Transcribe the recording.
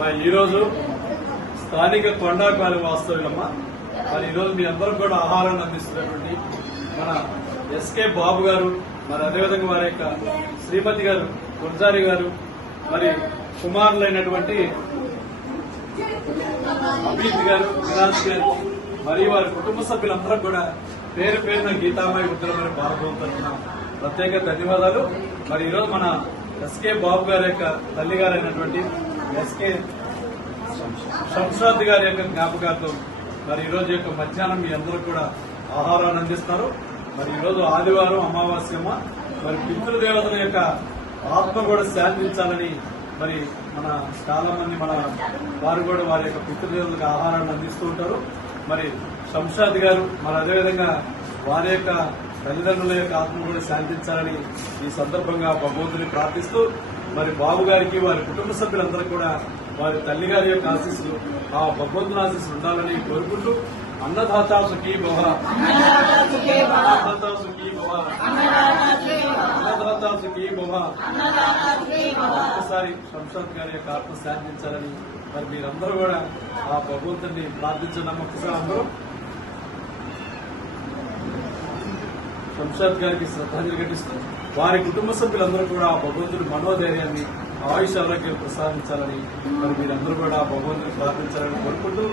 మరి ఈరోజు స్థానిక కొండాపాలెం వాస్తవ్యులమ్మ మరి ఈరోజు మీ అందరూ కూడా ఆహారాన్ని అందిస్తున్నటువంటి మన ఎస్కే బాబు గారు, మరి అదేవిధంగా వారి యొక్క శ్రీమతి గారు గుర్జారి గారు, మరి కుమారులైనటువంటి అభిజిత్ గారు, విరాజ్ గారు, మరియు వారి కుటుంబ సభ్యులందరూ కూడా పేరు పేరున గీతామాయి ఉత్తరమైన భారతం తరఫున ప్రత్యేక ధన్యవాదాలు. మరి ఈరోజు మన ఎస్కే బాబు గారి యొక్క తల్లి గారైనటువంటి ఎస్కే శంషాద్ గారి యొక్క జ్ఞాపకార్థం మరి ఈరోజు యొక్క మధ్యాహ్నం మీ అందరూ కూడా ఆహారాన్ని అందిస్తున్నారు. మరి ఈరోజు ఆదివారం అమావాస్యమ్మ, మరి పితృదేవతల యొక్క ఆత్మ కూడా శాంతించాలని మరి మన చాలా మంది మన వారు కూడా వారి యొక్క పితృదేవతలకు ఆహారాన్ని అందిస్తూ ఉంటారు. మరి శంషాద్ గారు మరి అదేవిధంగా వారి యొక్క తల్లిదండ్రుల యొక్క ఆత్మ కూడా శాంతించాలని ఈ సందర్భంగా భగవంతుని ప్రార్థిస్తూ మరి బాబు గారికి వారి కుటుంబ సభ్యులందరూ కూడా వారి తల్లి గారి యొక్క ఆశీస్సులు, ఆ భగవంతుని ఆశీస్సులు ఉండాలని కోరుకుంటూ అన్నదాత సుఖీ భవ, అన్నదాత సుఖీ భవ, అన్నదాత సుఖీ భవ. ఒక్కసారి శంషాద్ గారి యొక్క ఆత్మ శాంతించాలని మరి మీరందరూ కూడా ఆ భగవంతుని ప్రార్థించడం. ఒక్కసారి అందరూ శంషాద్ గారికి శ్రద్ధాంజలి ఘటిస్తూ వారి కుటుంబ సభ్యులందరూ కూడా ఆ భగవంతుడి మనోధైర్యాన్ని, ఆయుష్ ఆరోగ్యం ప్రసాదించాలని మరి మీరందరూ కూడా ఆ భగవంతుని ప్రార్థించాలని కోరుకుంటూ